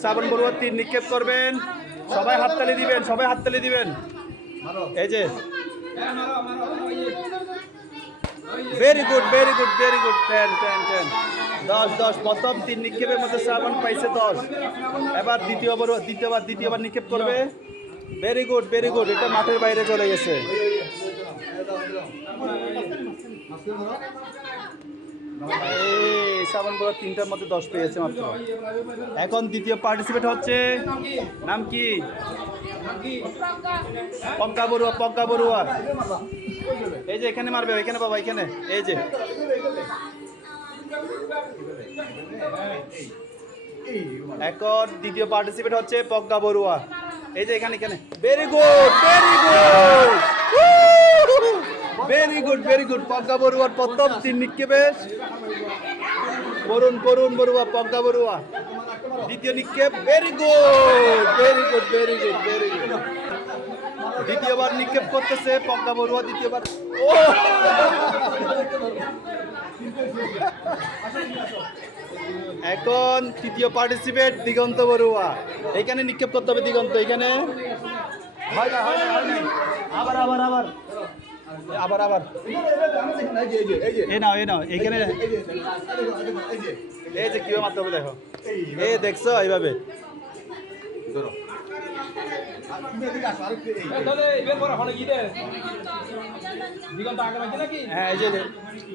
শ্রাবণ বড়ুয়া তীর নিক্ষেপ করবেন। সবাই হাততালি দিবেন, সবাই হাততালি দিবেন। এই যে। Very good very good very good ten ten ten দশ দশ। প্রথম তিন নিক্ষেপের মধ্যে শ্রাবণ পাইছে দশ। এবার দ্বিতীয়বার দ্বিতীয়বার দ্বিতীয়বার নিক্ষেপ করবে। ভেরি গুড ভেরি গুড এটা মাঠের বাইরে চলে গেছে। এই বড় তিনটার মধ্যে দশ পেয়েছে মাত্র। এখন দ্বিতীয় পার্টিসিপেট হচ্ছে, নাম কি? পঙ্কা বড়ুয়া পঙ্কা বড়ুয়া। এই যে এখানে মারবে, এখানে বাবা, এখানে, এই যে। এখন দ্বিতীয় পার্টিসিপেট হচ্ছে পজ্ঞা বড়ুয়া। এই যে এখানে এখানে। Very good very good very good very good Prajna বড়ুয়ার প্রথম তিন নিক্ষেপে করুন করুন বড়ুয়া পজ্ঞা বড়ুয়া দ্বিতীয় নিক্ষেপ very good very good very good very good দ্বিতীয়বার নিক্ষেপ করতেছে পজ্ঞা বড়ুয়া দ্বিতীয়বার। ও! এখন তৃতীয় পার্টিসিপেট দিগন্ত বড়ুয়া এখানে নিক্ষেপ করতে হবে দিগন্ত, এখানে। হয়। আবার আবার আবার। আবার আবার। এ নাও এ নাও এখানে এই যে কীভাবে মারতে হবে দেখো। এই দেখছ এইভাবে।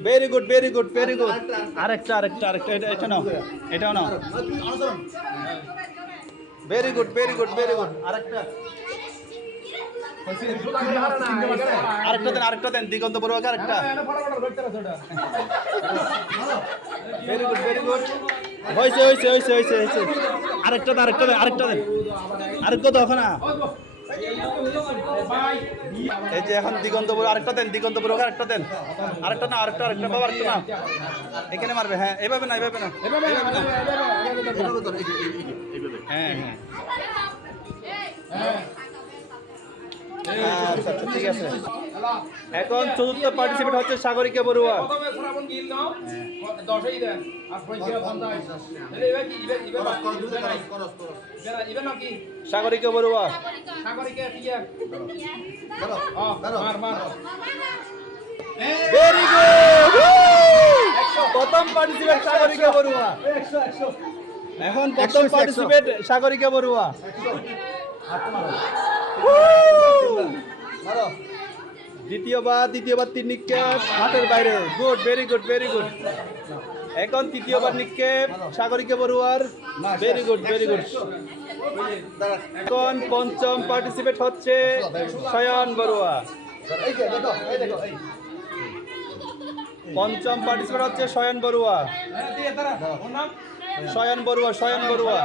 Very good very good very good আরেকটা আরেকটা আরেকটা এটা এটা নাও এটাও নাও। Very good very good very good আরেকটা। আরেকটা দেন আরেকটা দেন দিগন্ত বড়ুয়াকে আরেকটা ভেরি গুড ভেরি গুড হয়েছে হয়েছে হয়েছে হয়েছে হয়েছে আরেকটা দেন আরেকটা দেন আরেকটা দেন আরেকটা দেখো না এই যে এখন দিগন্ত বড় আরেকটা দেন দিগন্ত বড় আরেকটা দেন আরেকটা না আরেকটা আরেকটা বাবা আরেকটা না এখানে মারবে হ্যাঁ এভাবে না এভাবে না এভাবে না হ্যাঁ হ্যাঁ আচ্ছা আচ্ছা ঠিক আছে। এখন চতুর্থ পার্টিসিপেট হচ্ছে সাগরিকা বড়ুয়া। সাগরিকা বড়ুয়া। সাগরিকে ঠিক আছে মার মার। ভেরি গুড প্রথম পার্টিসিপেট সাগরিকা বড়ুয়া। এখন প্রথম পার্টিসিপেট সাগরিকা বড়ুয়া। দ্বিতীয়বার দ্বিতীয়বার তিন নিক্ষেপ হাতের বাইরে। Good very good very good এখন তৃতীয়বার নিক্ষেপ সাগরিকা বড়ুয়ার। ভেরি গুড ভেরি গুড এখন পঞ্চম পার্টিসিপেট হচ্ছে শয়ন বড়ুয়া। পঞ্চম পার্টিসিপেট হচ্ছে শয়ন বড়ুয়া। শয়ন বড়ুয়া শয়ন বড়ুয়া।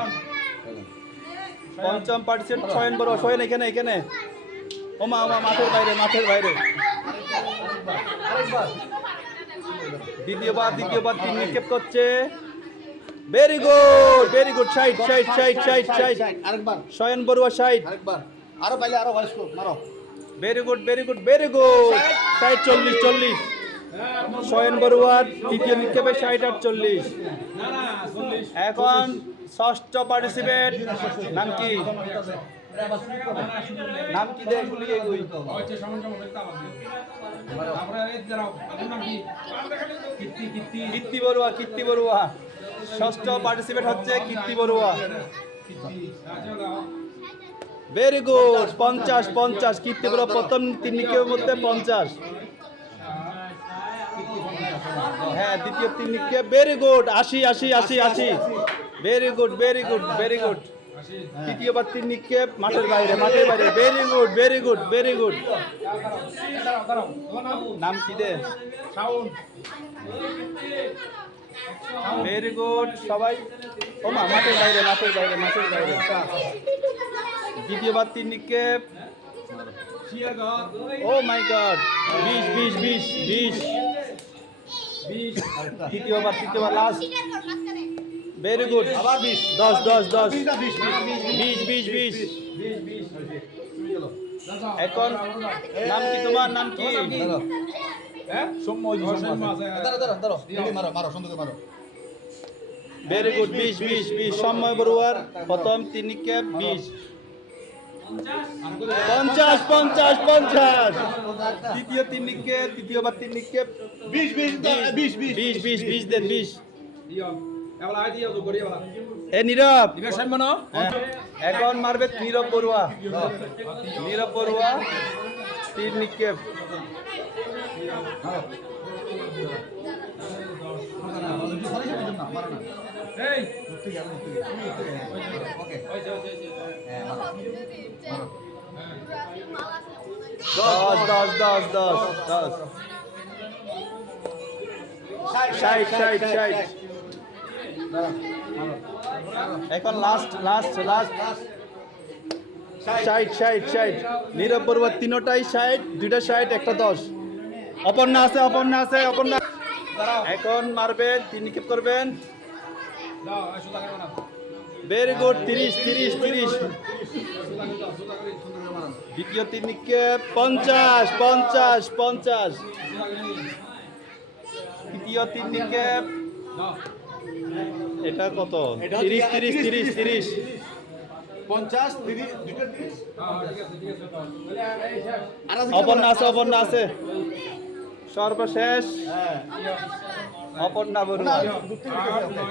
পঞ্চম পার্টিসিপেট শয়ন বড়ুয়া শয়ন এখানে এখানে। ওমা ওমা মাঠের বাইরে মাঠের বাইরে। দ্বিতীয়বার দ্বিতীয়বার তিন নিক্ষেপ করছে। Very good very good side side side side side আরেকবার। শয়ন বড়ুয়া সাইড আরেকবার। আরও পাইলে আরও ভয়েস মারো। Very good very good very good ষাট চল্লিশ চল্লিশ। শয়ন বড়ুয়ার তৃতীয় নিক্ষেপে ষাট আটচল্লিশ। এখন ষষ্ঠ পার্টিসিপেট নাম কি? কীর্তি বড়ুয়া কীর্তি বড়ুয়া। ষষ্ঠ পার্টিসিপেট হচ্ছে কীর্তি বড়ুয়া। ভেরি গুড পঞ্চাশ পঞ্চাশ। কীর্তি বড়ুয়া প্রথম তিন নিক্ষেপের মধ্যে পঞ্চাশ। হ্যাঁ দ্বিতীয় তিন নিক্ষেপ ভেরি গুড আশি আশি আশি আশি। Very good very good very good তৃতীয়বার তিন নিক্ষেপ মাঠের বাইরে মাঠের বাইরে। Very good very good very good নাম কি দে? ভেরি গুড সবাই। ও মা, মাঠের বাইরে মাঠের বাইরে মাঠের বাইরে। দ্বিতীয়বার তিন নিক্ষেপ ও মাই গড বিশ বিশ বিশ বিশ। বিশ তৃতীয়বার তৃতীয়বার লাস্ট ভেরি গুড আবার বিশ দশ দশ দশ বিশ বিশ বিশ এখন নাম কি তোমার নাম কি হ্যাঁ ভেরি গুড বিশ বিশ বিশ সময় বড়ুয়ার প্রথম তিন নিক্ষেপ বিশ পঞ্চাশ পঞ্চাশ পঞ্চাশ। দ্বিতীয় তিন নিক্ষেপ তৃতীয়বার তিন নিক্ষেপ বিশ বিশ বিশ বিশ বিশ। বিশ বিশ দেন বিশ। এ নীরব। না। এখন মারবে নীরব বড়ুয়া। নীরব বড়ুয়া তিন নিক্ষেপ যে দশ দশ দশ দশ দশ। ষাট ষাট এখন লাস্ট লাস্ট লাস্ট ষাট ষাট ষাট। নীরব বড়ুয়া তিনোটাই ষাট, দুইটা ষাট, একটা দশ। অপর্ণা আছে অপর্ণা আছে, অপর্ণা। এখন মারবেন, তিন নিক্ষেপ করবেন। ভেরি গুড তিরিশ তিরিশ তিরিশ। দ্বিতীয় তিন নিক্ষেপ পঞ্চাশ পঞ্চাশ। পঞ্চাশ তৃতীয় তিন নিক্ষেপ এটা কত? এটা তিরিশ তিরিশ তিরিশ তিরিশ পঞ্চাশ তিরিশ দুটো তিরিশ। ঠিক আছে ঠিক আছে দাও। বলে এই শেষ আর আছে অপর্ণা আছে অপর্ণা আছে। সর্বশেষ। হ্যাঁ। অপর্ণা বড়ুয়া।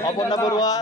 অপর্ণা বড়ুয়া।